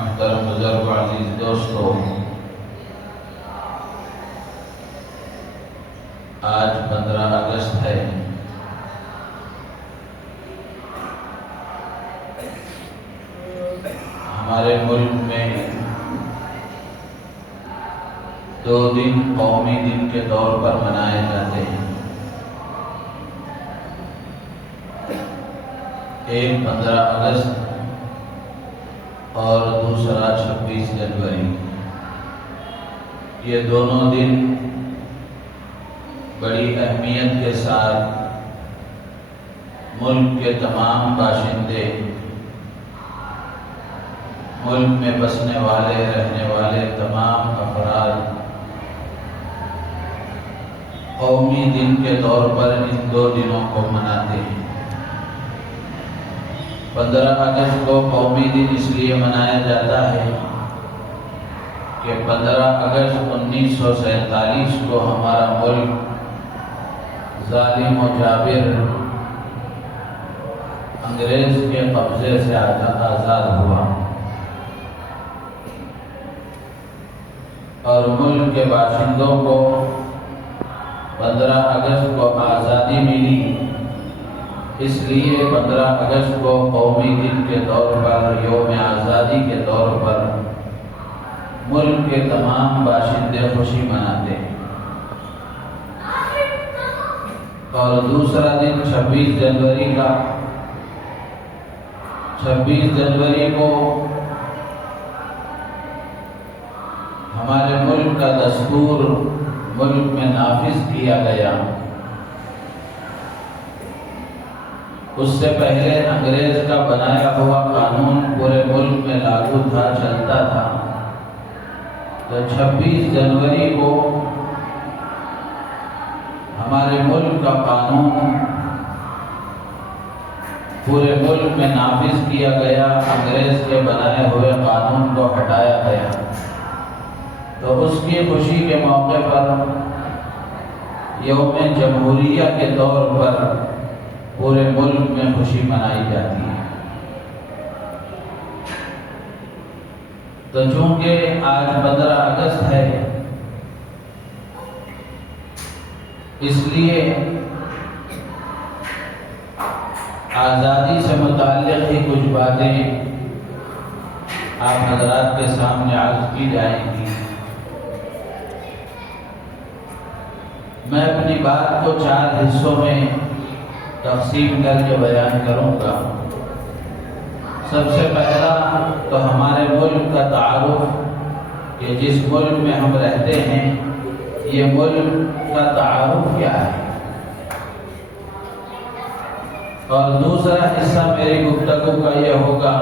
محترم بزرگ و عزیز دوستو، آج 15 اگست ہے۔ ہمارے ملک میں 2 دن قومی دن کے طور پر منائے جاتے ہیں۔ ایک 15 اگست اور دوسرا 26 جنوری۔ یہ دونوں دن بڑی اہمیت کے ساتھ ملک کے تمام باشندے، ملک میں بسنے والے رہنے والے تمام افراد قومی دن کے طور پر ان 2 دنوں کو مناتے ہیں۔ 15 اگست کو قومی دن اس لیے منایا جاتا ہے کہ 15 اگست 1947 کو ہمارا ملک ظالم و جابر انگریز کے قبضے سے آزاد ہوا اور ملک کے باشندوں کو 15 اگست کو آزادی ملی۔ اس لیے 15 اگست کو قومی دن کے طور پر، یوم آزادی کے طور پر ملک کے تمام باشندے خوشی مناتے ہیں۔ اور دوسرا دن 26 جنوری کا، 26 جنوری کو ہمارے ملک کا دستور ملک میں نافذ کیا گیا۔ اس سے پہلے انگریز کا بنایا ہوا قانون پورے ملک میں لاگو تھا، چلتا تھا۔ تو 26 جنوری کو ہمارے ملک کا قانون پورے ملک میں نافذ کیا گیا، انگریز کے بنائے ہوئے قانون کو ہٹایا گیا۔ تو اس کی خوشی کے موقع پر یوم جمہوریہ کے طور پر پورے ملک میں خوشی منائی جاتی ہے۔ تو چونکہ آج 15 اگست ہے، اس لیے آزادی سے متعلق ہی کچھ باتیں آپ حضرات کے سامنے عرض کی جائیں گی۔ میں اپنی بات کو 4 حصوں میں تقسیم کر کے بیان کروں گا۔ سب سے پہلا تو ہمارے ملک کا تعارف کہ جس ملک میں ہم رہتے ہیں یہ ملک کا تعارف کیا ہے، اور دوسرا حصہ میری گفتگو کا یہ ہوگا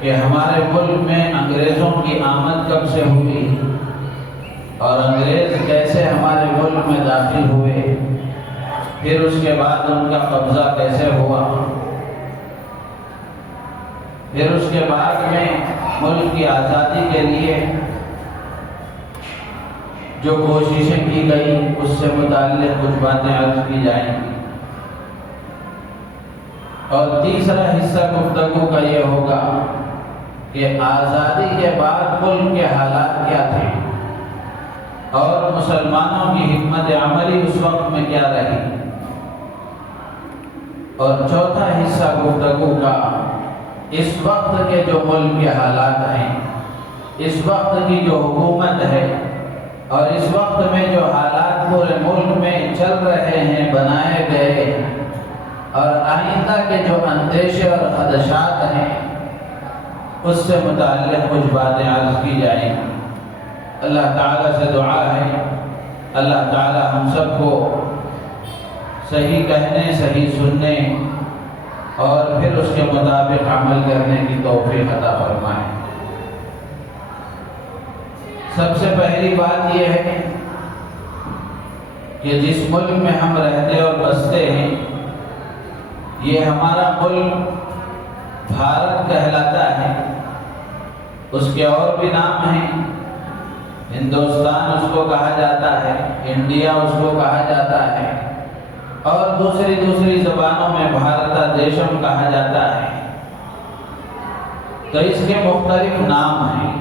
کہ ہمارے ملک میں انگریزوں کی آمد کب سے ہوئی اور انگریز کیسے ہمارے ملک میں داخل ہوئے، پھر اس کے بعد ان کا قبضہ کیسے ہوا، پھر اس کے بعد میں ملک کی آزادی کے لیے جو کوششیں کی گئی اس سے متعلق کچھ باتیں عرض کی جائیں گی۔ اور تیسرا حصہ گفتگو کا یہ ہوگا کہ آزادی کے بعد ملک کے حالات کیا تھے اور مسلمانوں کی حکمت عملی اس وقت میں کیا رہی۔ اور چوتھا حصہ گفتگو کا اس وقت کے جو ملک کے حالات ہیں، اس وقت کی جو حکومت ہے اور اس وقت میں جو حالات پورے ملک میں چل رہے ہیں، بنائے گئے، اور آئندہ کے جو اندیشے اور خدشات ہیں اس سے متعلق کچھ باتیں عرض کی جائیں گی۔ اللہ تعالیٰ سے دعا ہے اللہ تعالیٰ ہم سب کو صحیح کہنے، صحیح سننے اور پھر اس کے مطابق عمل کرنے کی توفیق عطا فرمائے۔ سب سے پہلی بات یہ ہے کہ جس ملک میں ہم رہتے اور بستے ہیں یہ ہمارا ملک بھارت کہلاتا ہے۔ اس کے اور بھی نام ہیں، ہندوستان اس کو کہا جاتا ہے، انڈیا اس کو کہا جاتا ہے، اور دوسری زبانوں میں بھارت دیشم کہا جاتا ہے۔ تو اس کے مختلف نام ہیں،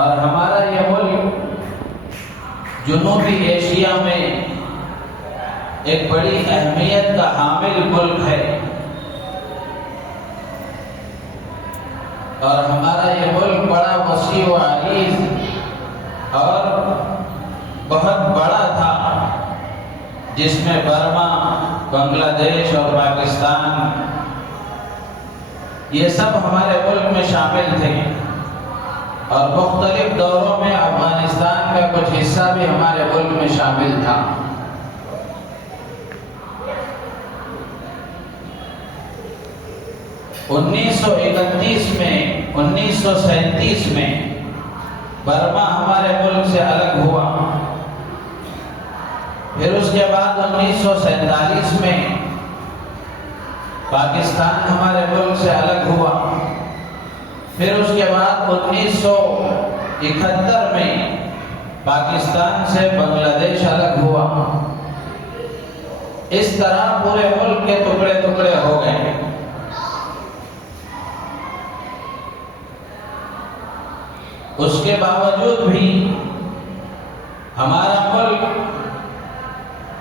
اور ہمارا یہ ملک جنوبی ایشیا میں ایک بڑی اہمیت کا حامل ملک ہے، اور ہمارا یہ ملک بڑا وسیع و عریض اور بہت بڑا تھا، جس میں برما، بنگلہ دیش اور پاکستان یہ سب ہمارے ملک میں شامل تھے، اور مختلف دوروں میں افغانستان کا کچھ حصہ بھی ہمارے ملک میں شامل تھا۔ 1937 میں برما ہمارے ملک سے الگ ہوا، پھر اس کے بعد 1947 میں پاکستان ہمارے ملک سے الگ ہوا، پھر اس کے بعد 1971 میں پاکستان سے بنگلہ دیش الگ ہوا۔ اس طرح پورے ملک کے ٹکڑے ٹکڑے ہو گئے۔ اس کے باوجود بھی ہمارا ملک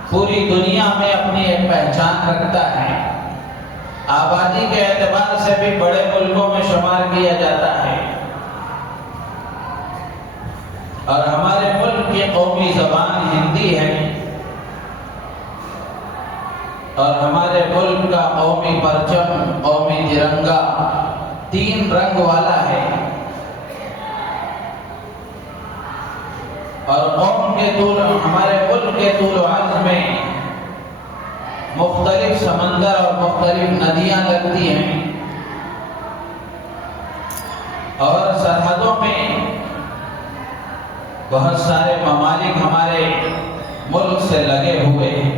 پوری دنیا میں اپنی ایک پہچان رکھتا ہے، آبادی کے اعتبار سے بھی بڑے ملکوں میں شمار کیا جاتا ہے، اور ہمارے ملک کی قومی زبان ہندی ہے، اور ہمارے ملک کا قومی پرچم، قومی ترنگا 3 رنگ والا ہے، اور ہمارے ملک کے طول و عرض میں مختلف سمندر اور مختلف ندیاں لگتی ہیں، اور سرحدوں میں بہت سارے ممالک ہمارے ملک سے لگے ہوئے ہیں۔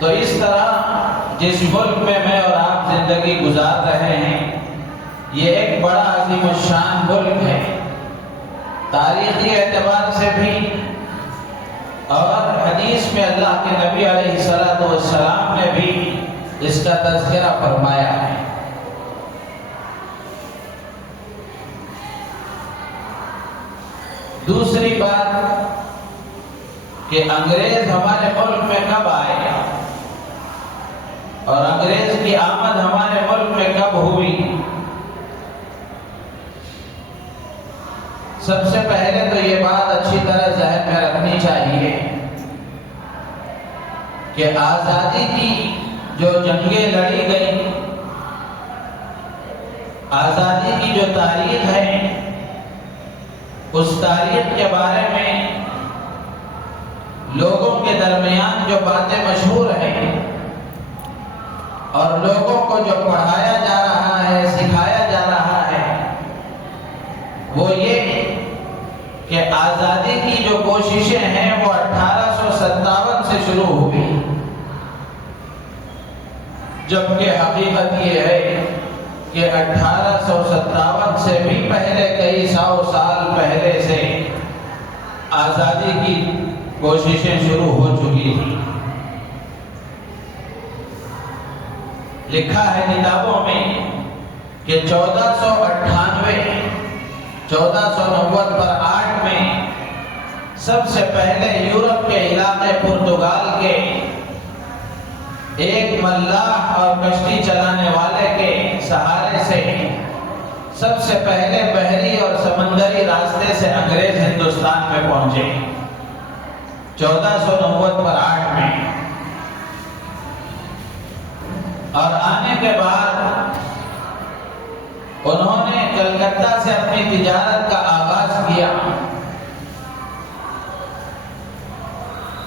تو اس طرح جس ملک میں میں اور آپ زندگی گزار رہے ہیں، یہ ایک بڑا عظیم الشان ملک ہے، تاریخی اعتبار سے بھی، اور حدیث میں اللہ کے نبی علیہ السلام نے بھی اس کا تذکرہ فرمایا ہے۔ دوسری بات کہ انگریز ہمارے ملک میں کب آئے اور انگریز کی آمد ہمارے ملک میں کب ہوئی؟ سب سے پہلے تو یہ بات اچھی طرح ذہن میں رکھنی چاہیے کہ آزادی کی جو جنگیں لڑی گئی، آزادی کی جو تاریخ ہے، اس تاریخ کے بارے میں لوگوں کے درمیان جو باتیں مشہور ہیں اور لوگوں کو جو پڑھایا جا رہا ہے، سکھایا جا رہا ہے، وہ یہ کہ آزادی کی جو کوششیں ہیں وہ 1857 سے شروع ہوئی، جبکہ حقیقت یہ ہے کہ 1857 سے بھی پہلے کئی سو سال پہلے سے آزادی کی کوششیں شروع ہو چکی ہیں۔ لکھا ہے کتابوں میں کہ 1490 میں سب سے پہلے یورپ کے علاقے پرتگال کے ایک ملاح اور کشتی چلانے والے کے سہارے سے سب سے پہلے بحری اور سمندری راستے سے انگریز ہندوستان میں پہنچے 1498 میں، اور آنے کے بعد انہوں نے کلکتہ سے اپنی تجارت کا آغاز کیا،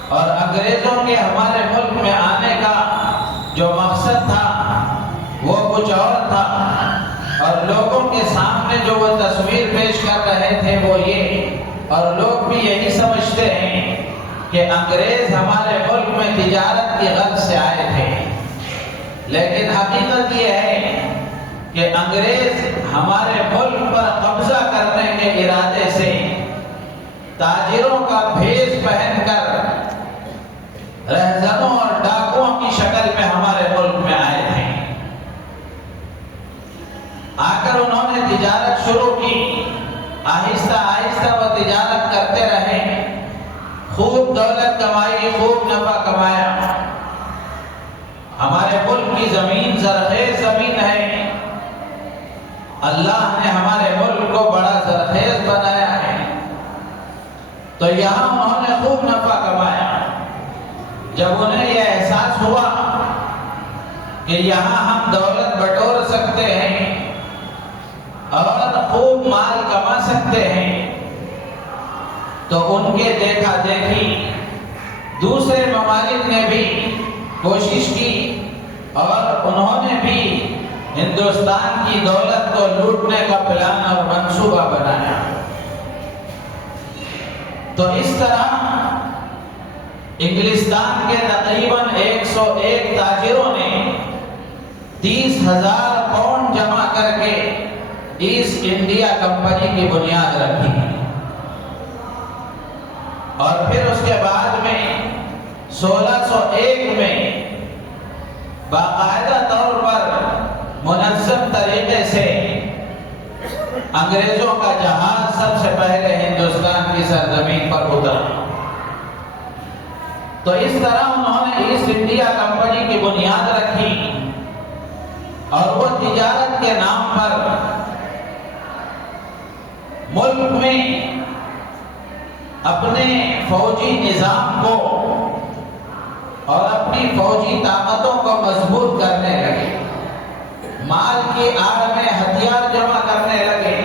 اور انگریزوں کے ہمارے ملک میں آنے کا جو مقصد تھا وہ کچھ اور تھا، اور لوگوں کے سامنے جو وہ تصویر پیش کر رہے تھے وہ یہ، اور لوگ بھی یہی سمجھتے ہیں کہ انگریز ہمارے ملک میں تجارت کی غرض سے آئے تھے، لیکن حقیقت یہ ہے کہ انگریز ہمارے ملک پر قبضہ کرنے کے ارادے سے تاجروں کا بھیس پہن کر رہزنوں اور ڈاکوؤں کی شکل میں ہمارے ملک میں آئے تھے۔ آ کر انہوں نے تجارت شروع کی، آہستہ آہستہ وہ تجارت کرتے رہے، خوب دولت کمائی، خوب نفع کمایا۔ ہمارے ملک کی زمین زرخیز زمین ہے، اللہ نے ہمارے ملک کو بڑا زرخیز بنایا ہے، تو یہاں انہوں نے خوب نفع کمایا۔ جب انہیں یہ احساس ہوا کہ یہاں ہم دولت بٹور سکتے ہیں اور خوب مال کما سکتے ہیں، تو ان کے دیکھا دیکھی دوسرے ممالک نے بھی کوشش کی اور انہوں نے بھی ہندوستان کی دولت کو لوٹنے کا پلان اور منصوبہ بنایا۔ تو اس طرح انگلستان کے تقریباً 101 تاجروں نے 30,000 پاؤنڈ جمع کر کے ایسٹ انڈیا کمپنی کی بنیاد رکھی، اور پھر اس کے بعد میں 1601 میں باقاعدہ طور پر منظم طریقے سے انگریزوں کا جہاز سب سے پہلے ہندوستان کی سرزمین پر اترا۔ تو اس طرح انہوں نے ایسٹ انڈیا کمپنی کی بنیاد رکھی، اور وہ تجارت کے نام پر ملک میں اپنے فوجی نظام کو اور اپنی فوجی طاقتوں کو مضبوط کرنے لگے، مال کی آڑ میں ہتھیار جمع کرنے لگے،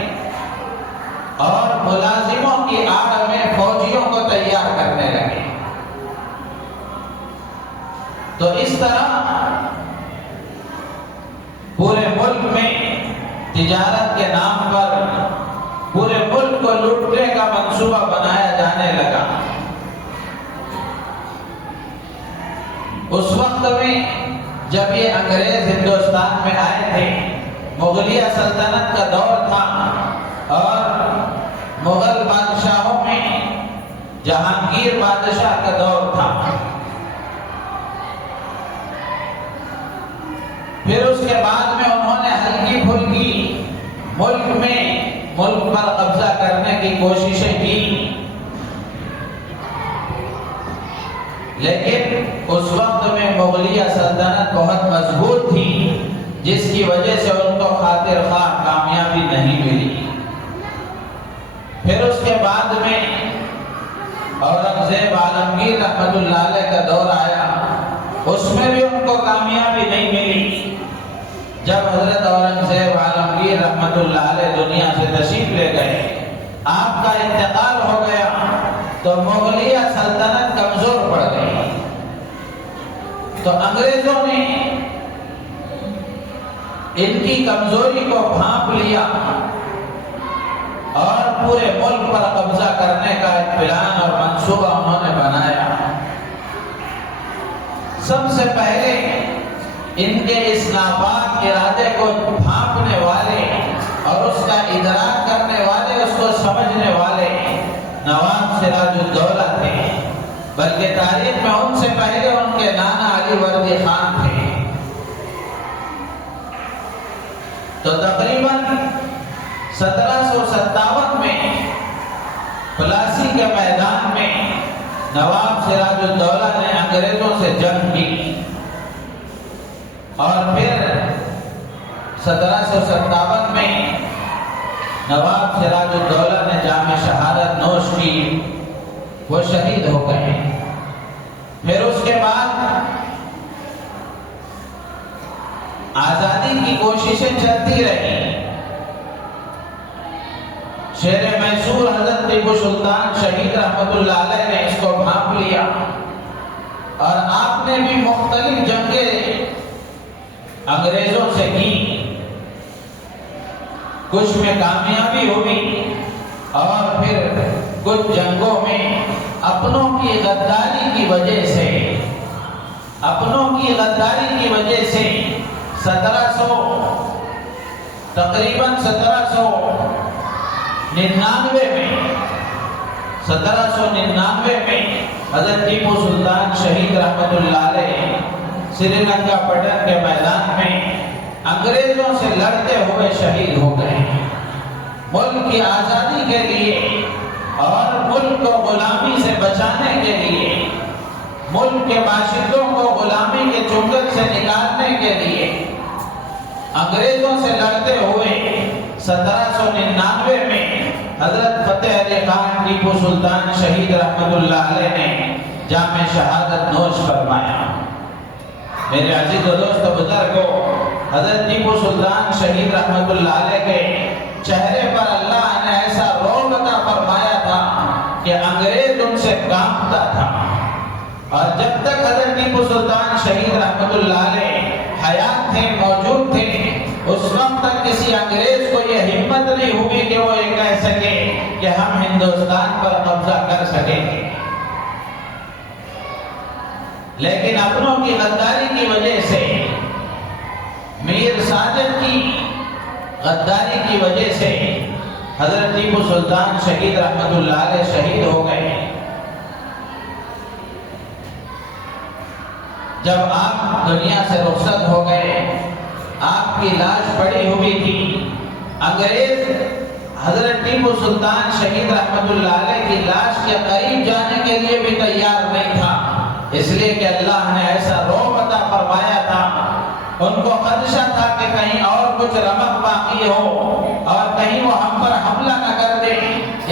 اور ملازموں کی آڑ میں فوجیوں کو تیار کرنے لگے۔ تو اس طرح پورے ملک میں تجارت کے نام پر پورے ملک کو لوٹنے کا منصوبہ بنایا جانے لگا۔ اس وقت میں جب یہ انگریز ہندوستان میں آئے تھے، مغلیہ سلطنت کا دور تھا، اور مغل بادشاہوں میں جہانگیر بادشاہ کا دور تھا۔ پھر اس کے بعد میں انہوں نے ہلکی پھلکی ملک پر قبضہ کرنے کی کوششیں کی، لیکن اس وقت میں مغلیہ سلطنت بہت مضبوط تھی، جس کی وجہ سے ان کو خاطر خواہ کامیابی نہیں ملی۔ پھر اس کے بعد میں اورنگزیب عالمگیر رحمت اللہ علیہ کا دور آیا، اس میں بھی ان کو کامیابی نہیں ملی۔ جب حضرت اورنگزیب عالمگیر رحمت اللہ علیہ دنیا سے تشریف لے گئے، آپ کا انتقال ہو گیا، تو مغلیہ سلطنت کمزور پڑ گئی۔ تو انگریزوں نے ان کی کمزوری کو بھانپ لیا اور پورے ملک پر قبضہ کرنے کا ایک پلان اور منصوبہ انہوں نے بنایا۔ سب سے پہلے ان کے اس ناپاک ارادے کو بھانپنے والے اور اس کا ادراک کرنے والے، اس کو سمجھنے والے نواب سراج الدولہ تھے، بلکہ تاریخ میں ان سے پہلے ان کے نانا علی وردی خان تھے۔ تو تقریباً 1757 میں پلاسی کے میدان میں نواب سراج الدولہ نے انگریزوں سے جنگ کی، اور پھر 1757 میں نواب سراج الدولہ نے جام شہادت نوش کی، وہ شہید ہو گئے۔ پھر اس کے بعد آزادی کی کوششیں چلتی رہی۔ شیر میسور حضرت ٹیپو سلطان شہید رحمت اللہ علیہ نے اس کو بھانپ لیا، اور آپ نے بھی مختلف جنگیں انگریزوں سے کی، کچھ میں کامیابی ہوئی، اور پھر کچھ جنگوں میں اپنوں کی غداری کی وجہ سے تقریباً 1799 میں 1799 میں حضرت ٹیپو سلطان شہید رحمت اللہ علیہ سری لنکا پٹن کے میدان میں انگریزوں سے لڑتے ہوئے شہید ہو گئے۔ ملک کی آزادی کے لیے اور ملک کو غلامی سے بچانے کے لیے، ملک کے باشندوں کو غلامی کے چنگل سے نکالنے کے لیے انگریزوں سے لڑتے ہوئے 1799 میں حضرت فتح علی خان ٹیپو سلطان شہید رحمت اللہ علیہ نے جام شہادت نوش فرمایا۔ میرے عزیز و دوست بزرگوں، حضرت ٹیپو سلطان شہید رحمت اللہ علیہ کے چہرے پر اللہ نے ایسا رعب عطا فرمایا تھا کہ انگریز ان سے کانپتا تھا، اور جب تک حضرت ٹیپو سلطان شہید رحمت اللہ علیہ حیات تھے، موجود تھے، اس وقت تک کسی انگریز کو یہ ہمت نہیں ہوئی کہ وہ یہ کہہ سکے کہ ہم ہندوستان پر قبضہ کر سکیں گے۔ لیکن اپنوں کی غداری کی وجہ سے، میر ساجد کی غداری کی وجہ سے حضرت ٹیپو سلطان شہید رحمت اللہ علیہ شہید ہو گئے۔ جب آپ دنیا سے رخصت ہو گئے، آپ کی لاش پڑی ہوئی تھی، انگریز حضرت ٹیپو سلطان شہید رحمت اللہ علیہ کی لاش کے قریب جانے کے لیے بھی تیار نہیں تھا، اس لیے کہ اللہ نے ایسا رعب عطا فرمایا تھا۔ ان کو خدشہ تھا کہ کہیں اور کچھ رمق باقی ہو اور کہیں وہ ہم پر حملہ نہ کر دے،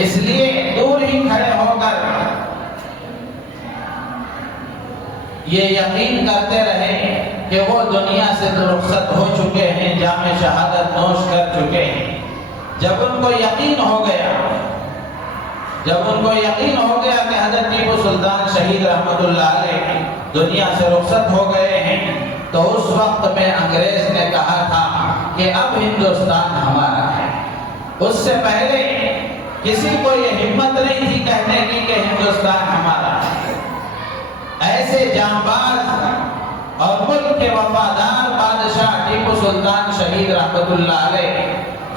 اس لیے دور ہی کھڑے ہو کر یہ یقین کرتے رہے کہ وہ دنیا سے رخصت ہو چکے ہیں، جام شہادت نوش کر چکے ہیں۔ جب ان کو یقین ہو گیا کہ حضرت ٹیپو سلطان شہید رحمت اللہ علیہ دنیا سے رخصت ہو گئے ہیں، تو اس وقت میں انگریز نے کہا تھا کہ اب ہندوستان ہمارا ہے۔ اس سے پہلے کسی کو یہ ہمت نہیں تھی کہنے کی کہ ہندوستان ہمارا ہے۔ ایسے جانباز اور ملک کے وفادار بادشاہ ٹیپو سلطان شہید رحمت اللہ علیہ،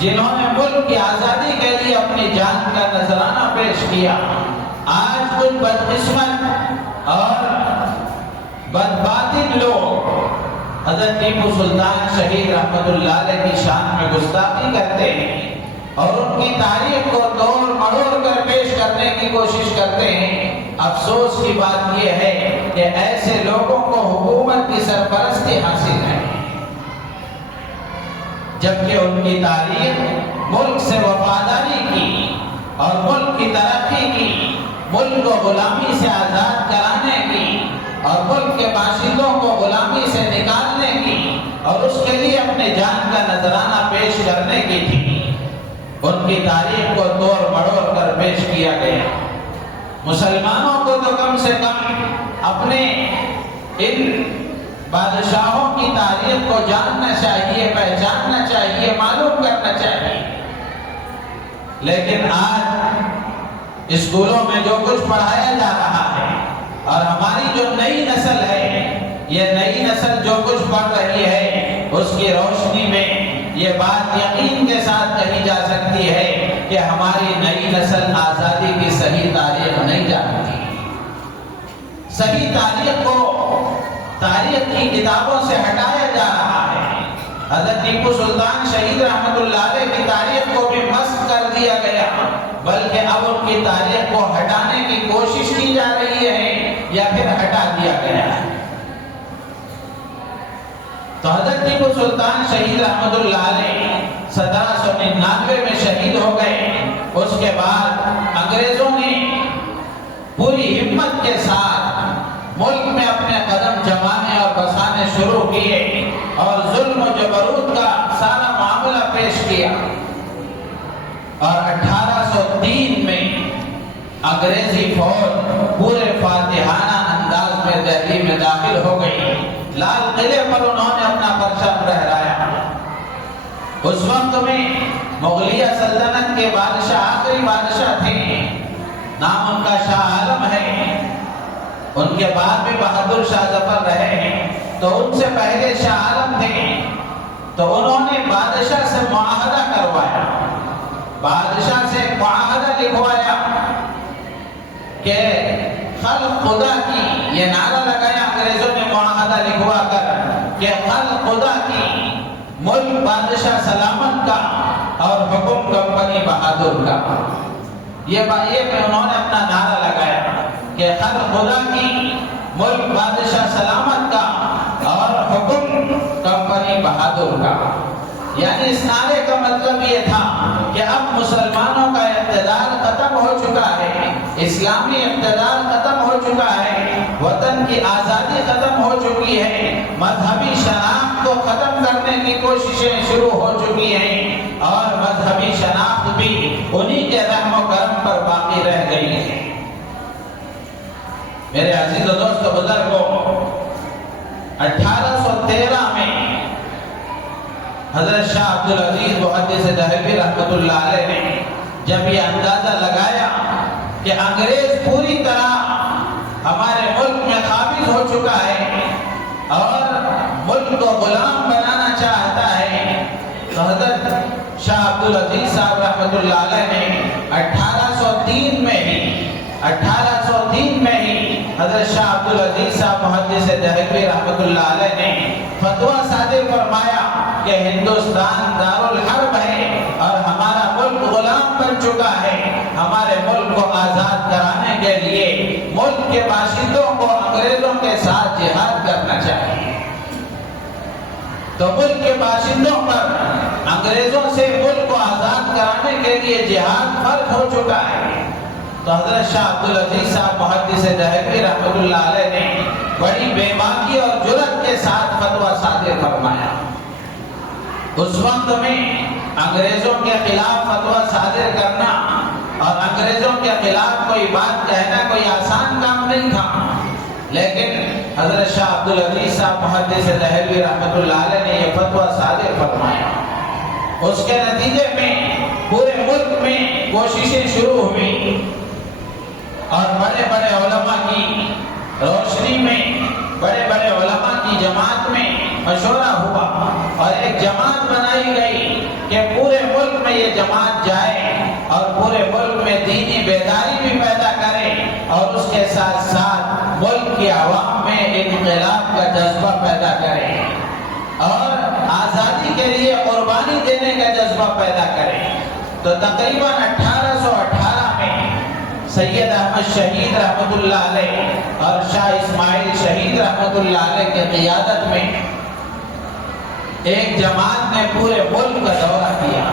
جنہوں نے ملک کی آزادی کے لیے اپنی جان کا نذرانہ پیش کیا، آج کچھ بدقسمت اور بدباطن لوگ حضرت ٹیپو سلطان شہید رحمت اللہ علیہ کی شان میں گستاخی کرتے ہیں اور ان کی تاریخ کو توڑ مڑوڑ کر پیش کرنے کی کوشش کرتے ہیں۔ افسوس کی بات یہ ہے کہ ایسے لوگوں کو حکومت کی سرپرستی حاصل ہے، جبکہ ان کی تاریخ ملک سے وفاداری کی اور ملک کی ترقی کی، ملک کو غلامی سے آزاد کرانے کی اور ملک کے باشندوں کو غلامی سے نکالنے کی اور اس کے لیے اپنے جان کا نذرانہ پیش کرنے کی تھی۔ ان کی تاریخ کو توڑ مڑوڑ کر پیش کیا گیا۔ مسلمانوں کو تو کم سے کم اپنے ان بادشاہوں کی تاریخ کو جاننا چاہیے، پہچاننا چاہیے، معلوم کرنا چاہیے۔ لیکن آج اسکولوں میں جو کچھ پڑھایا جا رہا ہے اور ہماری جو نئی نسل ہے، یہ نئی نسل جو کچھ پڑھ رہی ہے، اس کی روشنی میں یہ بات یقین کے ساتھ کہی جا سکتی ہے کہ ہماری نئی نسل آزادی کی صحیح تاریخ نہیں جانتی۔ صحیح تاریخ کو تاریخ کی کتابوں سے ہٹایا جا رہا ہے۔ حضرت ٹیپو سلطان شہید رحمت اللہ علیہ کی تاریخ کو بھی مسخ کر دیا گیا، بلکہ اب ان کی تاریخ کو ہٹانے کی کوشش کی جا رہی ہے یا پھر ہٹا دیا گیا ہے۔ تو حضرت ٹیپو سلطان شہید رحمت اللہ علیہ 1799 میں شہید ہو گئے۔ اس کے بعد انگریزوں نے پوری ہمت کے ساتھ ملک میں اپنے قدم جمانے اور بسانے شروع کیے اور ظلم و جبروت کا سارا معاملہ پیش کیا، اور 1803 میں انگریزی فوج پورے فاتحانہ انداز میں دہلی میں داخل ہو گئی۔ لال قلعے پر انہوں نے اپنا پرچم لہرایا۔ اس وقت میں مغلیہ سلطنت کے بادشاہ آخری بادشاہ تھے، نام ان کا شاہ عالم ہے۔ ان کے بعد بھی بہادر شاہ ظفر رہے ہیں، تو ان سے پہلے شاہ عالم تھے۔ تو انہوں نے بادشاہ سے معاہدہ کروایا، بادشاہ سے معاہدہ لکھوایا کہ خلق خدا کی، یہ نعرہ لگایا انگریزوں نے معاہدہ لکھوا کر کہ خلق خدا کی، ملک بادشاہ سلامت کا اور حکم کمپنی بہادر کا۔ یہ انہوں نے اپنا نعرہ لگایا کہ خلق خدا کی، ملک بادشاہ سلامت کا اور حکم کمپنی بہادر کا۔ یعنی اس نعرے کا مطلب یہ تھا کہ اب مسلمانوں کا اقتدار ختم ہو چکا ہے، اسلامی اقتدار ختم ہو چکا ہے، وطن کی آزادی ختم ہو چکی ہے، مذہبی شناخت کو ختم کرنے کی کوششیں شروع ہو چکی ہیں، اور مذہبی شناخت بھی انہی کے رحم و کرم پر باقی رہ گئی ہے۔ میرے عزیز و دوست بزرگوں، 1813 میں حضرت شاہ عبدالعزیز محدث دہلوی رحمۃ اللہ علیہ نے جب یہ اندازہ لگایا کہ انگریز پوری طرح ہمارے ملک میں قابض ہو چکا ہے اور ملک کو غلام بنانا چاہتا ہے، تو حضرت شاہ عبدالعزیز صاحب رحمۃ اللہ علیہ نے 1803 میں ہی حضرت شاہ عبدالعزیز صاحب محدث دہلوی رحمۃ اللہ علیہ نے فتویٰ صادر فرمایا کہ ہندوستان دارالحرب ہے اور ہمارا ملک غلام بن چکا ہے، ہمارے ملک کو آزاد کرانے کے لیے ملک کے باشندوں کو انگریزوں کے ساتھ جہاد کرنا چاہیے۔ تو ملک کے باشندوں پر انگریزوں سے ملک کو آزاد کرانے کے لیے جہاد فرض ہو چکا ہے۔ تو حضرت شاہ عبدالعزیز صاحب محدث دہلوی رحمۃ اللہ علیہ نے بڑی بے باکی اور جرأت کے ساتھ فتویٰ صادر فرمایا۔ اس وقت میں انگریزوں کے خلاف فتویٰ صادر کرنا اور انگریزوں کے خلاف کوئی بات کہنا کوئی آسان کام نہیں تھا، لیکن حضرت شاہ عبدالعزیز صاحب محدث دہلوی رحمۃ اللہ علیہ نے یہ فتویٰ صادر فرمایا۔ اس کے نتیجے میں پورے ملک میں کوششیں شروع ہوئی اور بڑے بڑے علماء کی روشنی میں، بڑے بڑے علماء کی جماعت میں مشورہ ہوا اور ایک جماعت بنائی گئی کہ پورے ملک میں یہ جماعت جائے اور پورے ملک میں دینی بیداری بھی پیدا کرے اور اس کے ساتھ ساتھ ملک کی عوام میں انقلاب کا جذبہ پیدا کرے اور آزادی کے لیے قربانی دینے کا جذبہ پیدا کرے۔ تو تقریباً 1818 میں سید احمد شہید رحمۃ اللہ علیہ اور شاہ اسماعیل شہید رحمۃ اللہ علیہ کی قیادت میں ایک جماعت نے پورے ملک کا دورہ کیا،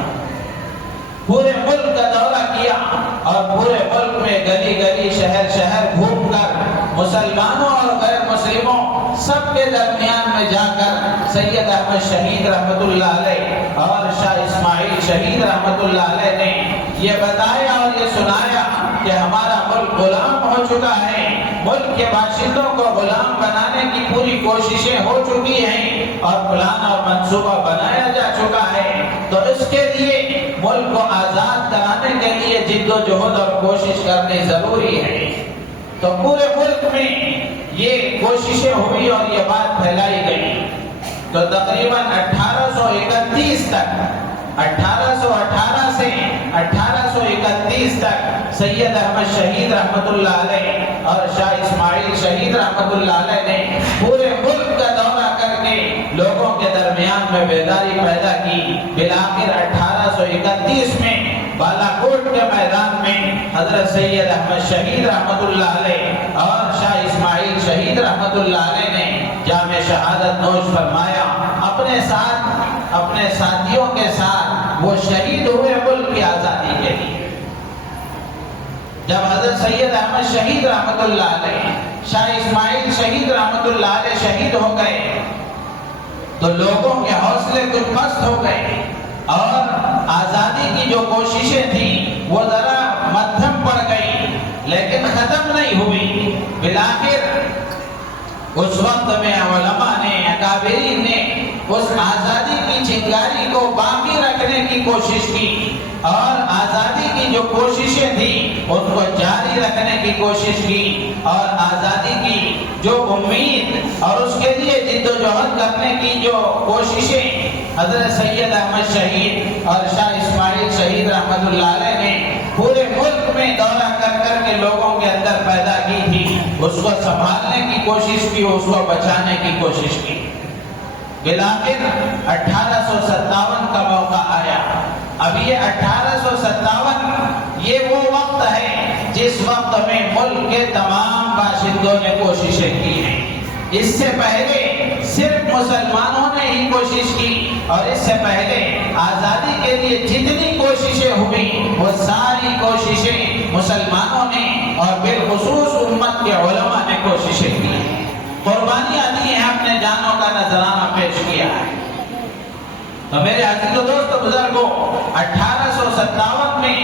پورے ملک کا دورہ کیا اور پورے ملک میں گلی گلی شہر شہر گھوم کر مسلمانوں اور غیر مسلموں سب کے درمیان میں جا کر سید احمد شہید رحمۃ اللہ علیہ اور شاہ اسماعیل شہید رحمۃ اللہ علیہ نے یہ بتایا اور یہ سنایا کہ ہمارا ملک غلام ہو چکا ہے، ملک کے باشندوں کو غلام بنانے کی پوری کوششیں ہو چکی ہیں اور پلان اور منصوبہ بنایا جا چکا ہے، تو اس کے لیے ملک کو آزاد کرانے کے لیے جد و جہد اور کوشش کرنی ضروری ہے۔ تو پورے ملک میں یہ کوششیں ہوئی اور یہ بات پھیلائی گئی۔ تو تقریباً 1831 تک، 1818 سے 1831 تک سید احمد شہید رحمۃ اللہ علیہ اور شاہ اسماعیل شہید رحمۃ اللہ علیہ نے پورے ملک کا دورہ کر کے لوگوں کے درمیان میں بیداری پیدا کی۔ بالآخر 1831 میں بالا کوٹ کے میدان میں حضرت سید احمد شہید رحمۃ اللہ علیہ اور شاہ اسماعیل شہید رحمۃ اللہ علیہ نے جام شہادت نوش فرمایا، اپنے ساتھ اپنے ساتھیوں کے ساتھ وہ شہید ہوئے ملک کی آزادی کے لیے۔ جب حضرت سید احمد شہید رحمۃ اللہ علیہ، شاہ اسماعیل شہید رحمۃ اللہ علیہ شہید ہو گئے تو لوگوں کے حوصلے کچھ پست ہو گئے اور آزادی کی جو کوششیں تھیں وہ ذرا مدھم پڑ گئی، لیکن ختم نہیں ہوئی۔ بالآخر اس وقت میں علماء نے، اکابرین نے اس آزادی کی چنگاری کو باقی رکھنے کی کوشش کی اور آزادی کی جو کوششیں تھیں ان کو جاری رکھنے کی کوشش کی اور آزادی کی جو امید اور اس کے لیے جد و جہد کرنے کی جو کوششیں حضرت سید احمد شہید اور شاہ اسماعیل شہید رحمۃ اللہ علیہ نے پورے ملک میں نے دورہ کر کر کے لوگوں کے اندر پیدا کی تھی، اس کو سنبھالنے کی کوشش کی، اس کو بچانے کی کوشش کی۔ بالآخر 1857 کا موقع آیا۔ اب یہ 1857 یہ وہ وقت ہے جس وقت میں ملک کے تمام باشندوں نے کوششیں کی ہیں۔ اس سے پہلے صرف مسلمانوں نے ہی کوشش کی، اور اس سے پہلے آزادی کے لیے جتنی کوششیں ہوئی وہ ساری کوششیں مسلمانوں نے اور بالخصوص امت کے علماء نے کوششیں کی، قربانیاں دی ہیں، اپنے جانوں کا نذرانہ پیش کیا ہے۔ تو میرے عزیز و دوست بزرگوں، 1857 میں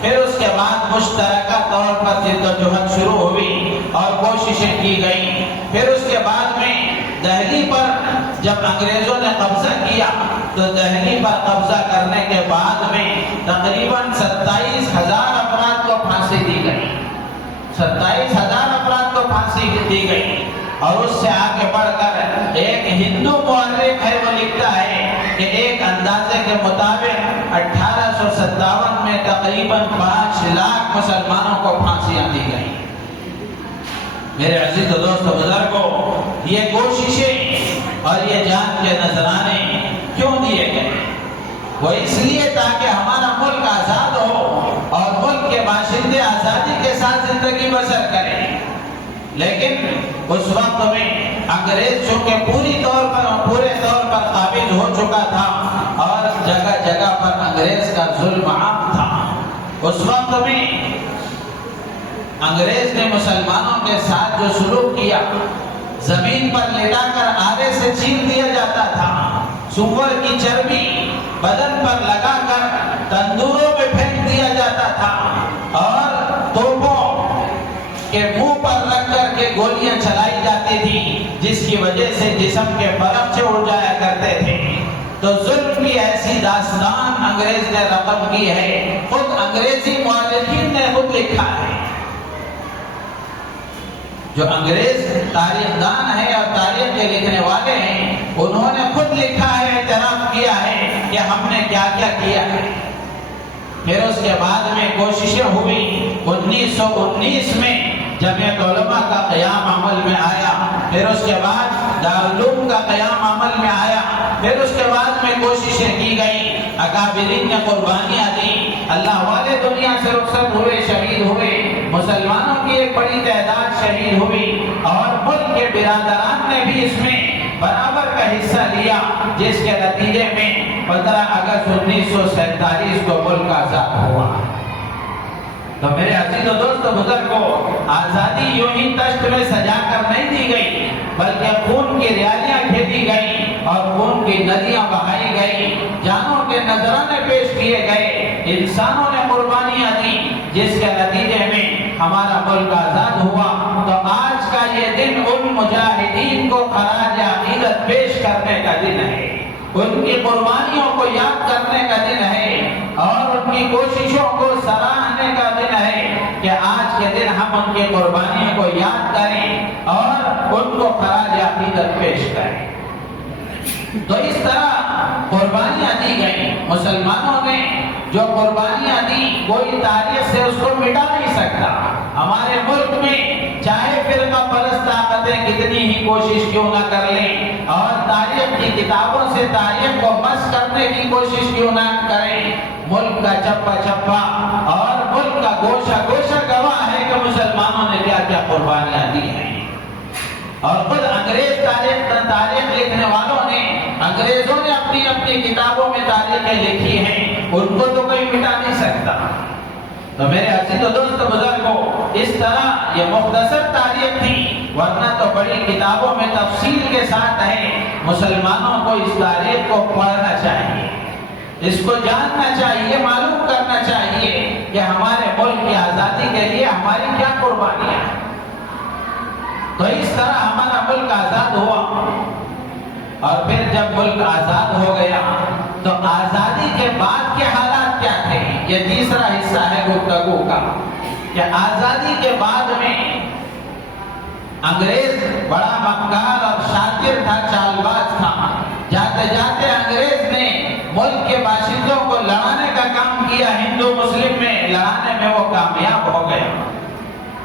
پھر اس کے بعد مشترکہ طور پر جدوجہد شروع ہوئی اور کوششیں کی گئیں۔ پھر اس کے بعد میں دہلی پر جب انگریزوں نے قبضہ کیا تو دہلی پر قبضہ کرنے کے بعد میں تقریباً 27,000 افراد کو پھانسی دی گئی، 27,000 افراد کو پھانسی دی گئی۔ اور اس سے آگے بڑھ کر ایک ہندو مورخ ہے، وہ لکھتا ہے کہ ایک اندازے کے مطابق 1857 میں تقریباً 5 لاکھ مسلمانوں کو پھانسیاں دی گئی۔ میرے عزیز و دوست بزرگوں، یہ کوششیں اور یہ جان کے نذرانے کیوں دیے گئے؟ وہ اس لیے تاکہ ہمارا ملک آزاد ہو اور ملک کے باشندے آزادی کے ساتھ زندگی بسر کریں۔ لیکن اس وقت میں انگریز چونکہ پورے طور پر قابض ہو چکا تھا اور جگہ جگہ پر انگریز کا ظلم عام تھا۔ اس وقت میں انگریز نے مسلمانوں کے ساتھ جو سلوک کیا، زمین پر لٹا کر آرے سے چیر دیا جاتا تھا، سور کی چربی بدن پر لگا کر تندوروں میں پھینک دیا جاتا تھا، اور توپوں کے منہ پر رکھ کر کے گولیاں چلائی جاتی تھی، جس کی وجہ سے جسم کے فرقچے اڑ جایا کرتے تھے۔ تو ظلم کی ایسی داستان انگریز نے رقم کی ہے، خود انگریزی مورخین نے خود لکھا ہے۔ جو انگریز تاریخ دان ہے اور تاریخ کے لکھنے والے ہیں، انہوں نے خود لکھا ہے، اعتراف کیا ہے کہ ہم نے کیا کیا کیا ہے۔ پھر اس کے بعد میں کوششیں ہوئی۔ 1919 میں جمعیت علماء کا قیام عمل میں آیا، پھر اس کے بعد دارالعلوم کا قیام عمل میں آیا، پھر اس کے بعد میں کوششیں کی گئیں، اکابرین نے قربانیاں دی، اللہ والے دنیا سے رخصت ہوئے، شہید ہوئے، مسلمانوں کی ایک بڑی تعداد شہید ہوئی، اور ملک کے برادران نے بھی اس میں برابر کا حصہ لیا، جس کے نتیجے میں 15 اگست 1947 کو ملک آزاد ہوا۔ تو میرے عزیز و دوست بزرگوں، آزادی یوں ہی تشت میں سجا کر نہیں دی گئی، بلکہ خون کی ریالیاں کھیلی گئی اور خون کی ندیاں بہائی گئی، جانوں کے نذرانے پیش کیے گئے، انسانوں نے قربانیاں دی، جس کے نتیجے میں ہمارا ملک آزاد ہوا۔ تو آج کا یہ دن ان مجاہدین کو خراج عقیدت پیش کرنے کا دن ہے، ان کی قربانیوں کو یاد کرنے کا دن ہے، اور ان کی کوششوں کو سراہنے کا دن ہے کہ آج کے دن ہم ان کی قربانیوں کو یاد کریں اور ان کو خراج عقیدت پیش کریں۔ تو اس طرح قربانیاں دی گئیں، مسلمانوں نے جو قربانیاں دی، کوئی تاریخ سے اس کو مٹا نہیں سکتا۔ ہمارے ملک میں چاہے فرقہ پرست طاقتیں کتنی ہی کوشش کیوں نہ کر لیں، اور تاریخ کی کتابوں سے تاریخ کو مس کرنے کی کوشش کیوں نہ کریں، ملک کا چپا چپا اور ملک کا گوشہ گوشہ گواہ ہے کہ مسلمانوں نے کیا کیا قربانیاں دی ہیں۔ اور خود انگریز تاریخ لکھنے والوں نے، انگریزوں نے اپنی اپنی کتابوں میں تاریخیں لکھی ہیں، ان کو تو کوئی مٹا نہیں سکتا۔ تو میرے عزیز و دوست بزرگوں، اس طرح یہ مختصر تاریخ تھی، ورنہ تو بڑی کتابوں میں تفصیل کے ساتھ ہے۔ مسلمانوں کو اس تاریخ کو پڑھنا چاہیے، اس کو جاننا چاہیے، معلوم کرنا چاہیے کہ ہمارے ملک کی آزادی کے لیے ہماری کیا قربانیاں ہیں۔ تو اس طرح ہمارا ملک آزاد ہوا، اور پھر جب ملک آزاد ہو گیا تو آزادی کے بعد کے حالات کیا تھے، یہ تیسرا حصہ ہے گفتگو کا، کہ آزادی کے بعد میں انگریز بڑا مکار اور شاطر تھا، چال باز تھا، جاتے جاتے انگریز نے ملک کے باشندوں کو لڑانے کا کام کیا، ہندو مسلم میں لڑانے میں وہ کامیاب ہو گیا۔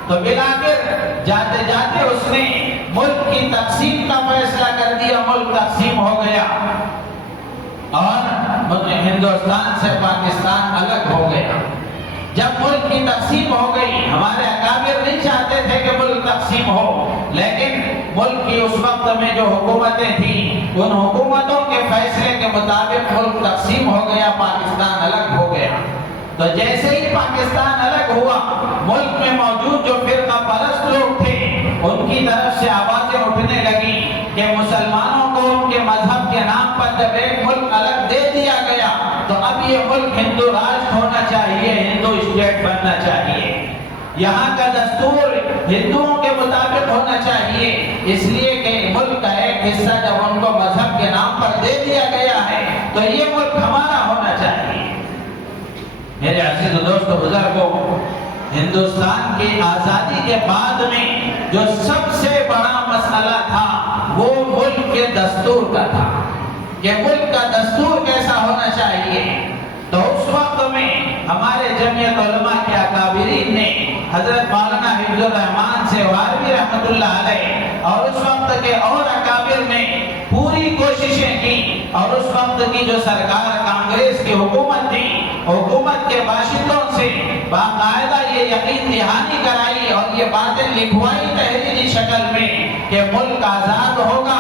تو بالآخر جاتے جاتے اس نے ملک کی تقسیم کا فیصلہ کر دیا، ملک تقسیم ہو گیا اور ہندوستان سے پاکستان الگ ہو گیا۔ جب ملک کی تقسیم ہو گئی، ہمارے اکابر نہیں چاہتے تھے کہ ملک تقسیم ہو، لیکن ملک کی اس وقت میں جو حکومتیں تھیں ان حکومتوں کے فیصلے کے مطابق ملک تقسیم ہو گیا، پاکستان الگ ہو گیا۔ تو جیسے ہی پاکستان الگ ہوا، ملک میں موجود جو فرقہ پرست لوگ تھے ان کی طرف سے آوازیں اٹھنے لگی کہ مسلمانوں کو ان کے مذہب کے نام پر جب ایک ملک الگ دے دیا گیا تو اب یہ ملک ہندو راج ہونا چاہیے، ہندو اسٹیٹ بننا چاہیے، یہاں کا دستور ہندوؤں کے مطابق ہونا چاہیے، اس لیے کہ ملک کا ایک حصہ جب ان کو مذہب کے نام پر دے دیا گیا ہے تو یہ ملک ہمارا ہونا چاہیے۔ میرے عزیز دوستو بزرگوں، ہندوستان کی آزادی کے بعد میں جو سب سے بڑا مسئلہ تھا وہ ملک کے دستور کا تھا کہ ملک کا دستور کیسا ہونا چاہیے۔ تو اس وقت میں ہمارے جمعیت علماء کے اکابرین نے حضرت مولانا حفظ الرحمان سہواروی رحمۃ اللہ علیہ اور اس وقت کے اور اکابر نے پوری کوششیں کی، اور اس وقت کی جو سرکار کانگریس کی حکومت تھی، حکومت کے باشندوں سے باقاعدہ یہ یقین دہانی کرائی اور یہ باتیں لکھوائی تحریری شکل میں کہ ملک آزاد ہوگا۔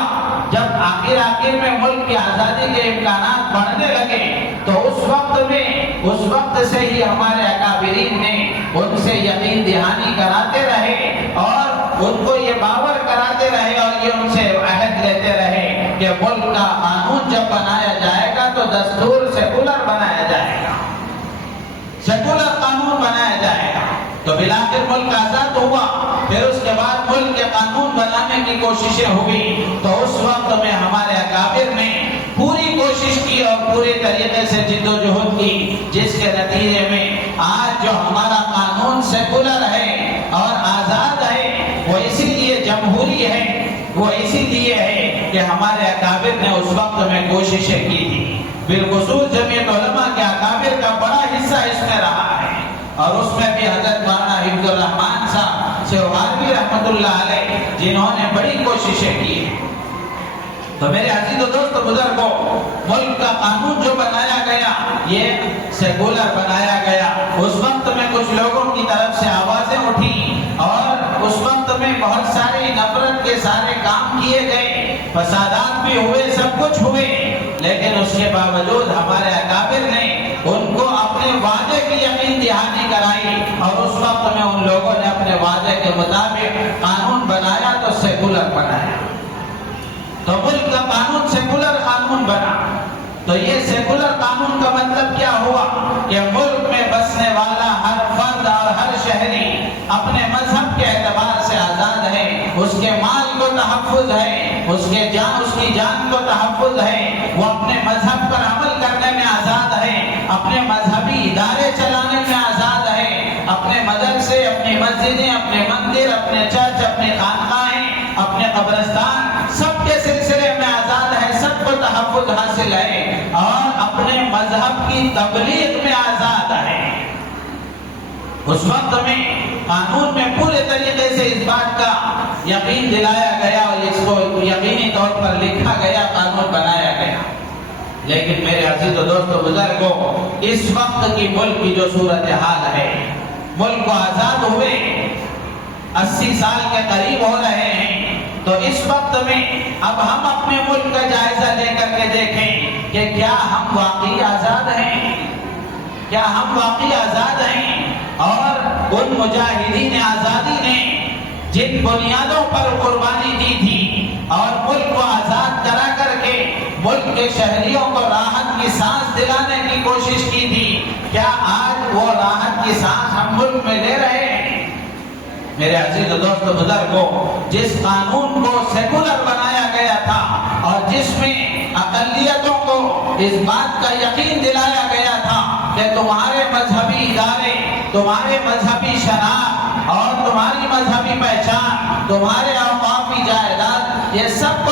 جب آخر میں ملک کی آزادی کے امکانات بڑھنے لگے تو اس وقت سے ہی ہمارے اکابرین نے ان سے یقین دہانی کراتے رہے اور ان کو یہ باور کراتے رہے اور یہ ان سے عہد لیتے رہے کہ ملک کا قانون جب بنایا جائے گا تو دستور سیکولر بنایا جائے گا، سیکولر قانون بنایا جائے گا۔ تو بالآخر ملک آزاد ہوا، پھر اس کے بعد ملک کے قانون بنانے کی کوششیں ہوئی۔ تو اس وقت میں ہمارے اکابر نے پوری کوشش کی اور پورے طریقے سے جد و جہد کی، جس کے نتیجے میں آج جو ہمارا قانون سیکولر ہے اور آزاد ہے، وہ اسی لیے جمہوری ہے، وہ اسی لیے ہے کہ ہمارے اکابر نے اس وقت میں کوششیں کی تھی۔ بالخصوص جمعیت علماء کے اکابر کا بڑا حصہ اس میں رہا ہے، اور اس میں بھی حضرت مولانا حفظ الرحمان صاحب سہواروی رحمۃ اللہ علیہ جنہوں نے بڑی کوششیں کی۔ تو میرے عزیز و دوست بزرگوں، ملک کا قانون جو بنایا گیا یہ سیکولر بنایا گیا۔ اس وقت میں کچھ لوگوں کی طرف سے آوازیں اٹھی اور اس وقت میں بہت ساری نفرت کے سارے کام کیے گئے، فسادات بھی ہوئے، سب کچھ ہوئے، لیکن اس کے باوجود ہمارے اکابر نے ان کو اپنے وعدے کی یقین دہانی کرائی، اور اس وقت میں ان لوگوں نے اپنے وعدے کے مطابق قانون بنایا تو سیکولر بنایا۔ تو ملک کا قانون سیکولر قانون بنا۔ تو یہ سیکولر قانون کا مطلب کیا ہوا کہ ملک میں بسنے والا ہر فرد اور ہر شہری اپنے مذہب کے اعتبار سے آزاد ہے، اس کے مال کو تحفظ ہے، اس کی جان کو تحفظ ہے، وہ اپنے مذہب پر عمل کرنے میں آزاد ہے، اپنے مذہبی ادارے چلانے میں آزاد ہے، اپنے مدرسے، اپنی مسجدیں، اپنے مندر، اپنے چرچ، اپنے خانقاہیں، اپنے قبرستان سب کے سلسلے میں آزاد ہے، سب کو تحفظ حاصل ہے، اور اپنے مذہب کی تبلیغ میں آزاد ہے۔ اس وقت میں قانون میں پورے طریقے سے اس بات کا یقین دلایا گیا اور اس کو یقینی طور پر لکھا گیا، قانون بنایا گیا۔ لیکن میرے عزیز و دوستو بزرگوں، اس وقت کی ملک کی جو صورتحال ہے، ملک کو آزاد ہوئے 80 سال کے قریب ہو رہے ہیں، تو اس وقت میں اب ہم اپنے ملک کا جائزہ لے کر کے دیکھیں کہ کیا ہم واقعی آزاد ہیں، کیا ہم واقعی آزاد ہیں، اور ان مجاہدین آزادی نے جن بنیادوں پر قربانی دی تھی اور ملک کو آزاد کرا کر کے ملک کے شہریوں کو راحت کی سانس دلانے کی کوشش کی تھی، کیا آج وہ راحت کی سانس ہم ملک میں لے رہے ہیں؟ میرے عزیز دوست بزرگوں، جس قانون کو سیکولر بنایا گیا تھا اور جس میں اقلیتوں کو اس بات کا یقین دلایا گیا تھا کہ تمہارے مذہبی ادارے، تمہارے مذہبی شناخت اور تمہاری مذہبی پہچان، تمہارے اوقافی جائیداد، یہ سب کو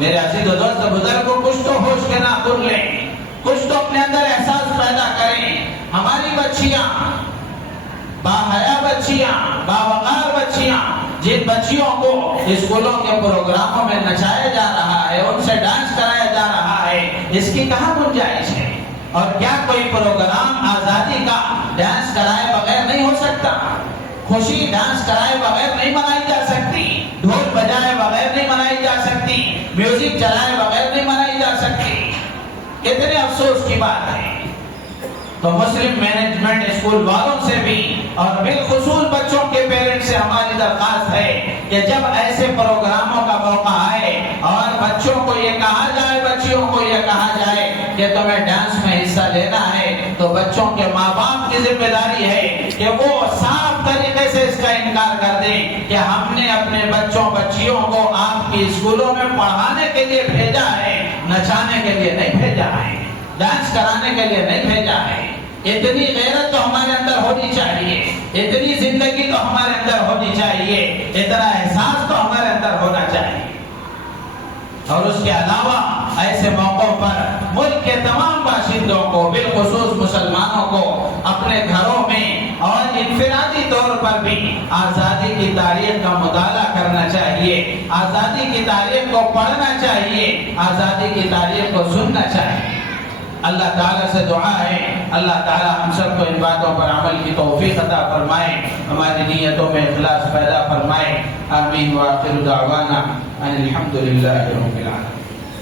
میرے عزیز و دوست بزرگوں، کچھ تو ہوش کے ناخن لیں، کچھ تو اپنے اندر احساس پیدا کریں۔ ہماری بچیاں، باحیا بچیاں، باوقار بچیاں، جن بچیوں کو اسکولوں کے پروگراموں میں نچایا جا رہا ہے، ان سے ڈانس کرایا جا رہا ہے، اس کی کہاں گنجائش ہے؟ اور کیا کوئی پروگرام آزادی کا ڈانس کرائے بغیر نہیں ہو سکتا؟ خوشی ڈانس کرائے بغیر نہیں منائی جا سکتی، ڈھول بجائے بغیر نہیں منائی جا سکتی، میوزک چلائے بغیر نہیں منائی جا سکتی۔ کتنے افسوس کی بات ہے۔ تو مسلم مینجمنٹ اسکول والوں سے بھی اور بالخصوص بچوں کے پیرنٹس سے ہماری درخواست ہے کہ جب ایسے پروگراموں کا موقع آئے اور بچوں کو یہ کہا جائے، بچیوں کو یہ کہا جائے کہ تمہیں ڈانس میں حصہ لینا ہے، تو بچوں کے ماں باپ کی ذمہ داری ہے کہ وہ صاف طریقے سے اس کا انکار کر دیں کہ ہم نے اپنے بچوں بچیوں کو آپ کی اسکولوں میں پڑھانے کے لیے بھیجا ہے، نچانے کے لیے نہیں بھیجا ہے، ڈانس کرانے کے لیے نہیں بھیجا ہے۔ اتنی غیرت تو ہمارے اندر ہونی چاہیے، اتنی زندگی تو ہمارے اندر ہونی چاہیے، اتنا احساس تو ہمارے اندر ہونا چاہیے۔ اور اس کے علاوہ ایسے موقعوں پر ملک کے تمام باشندوں کو، بالخصوص مسلمانوں کو، اپنے گھروں میں اور انفرادی طور پر بھی آزادی کی تاریخ کا مطالعہ کرنا چاہیے، آزادی کی تاریخ کو پڑھنا چاہیے، آزادی کی تاریخ کو سننا چاہیے۔ اللہ تعالیٰ سے دعا ہے اللہ تعالیٰ ہم سب کو ان باتوں پر عمل کی توفیق عطا فرمائے، ہماری نیتوں میں اخلاص پیدا فرمائے۔ آمین۔ وآخر دعوانا ان الحمد للہ رب العالمین۔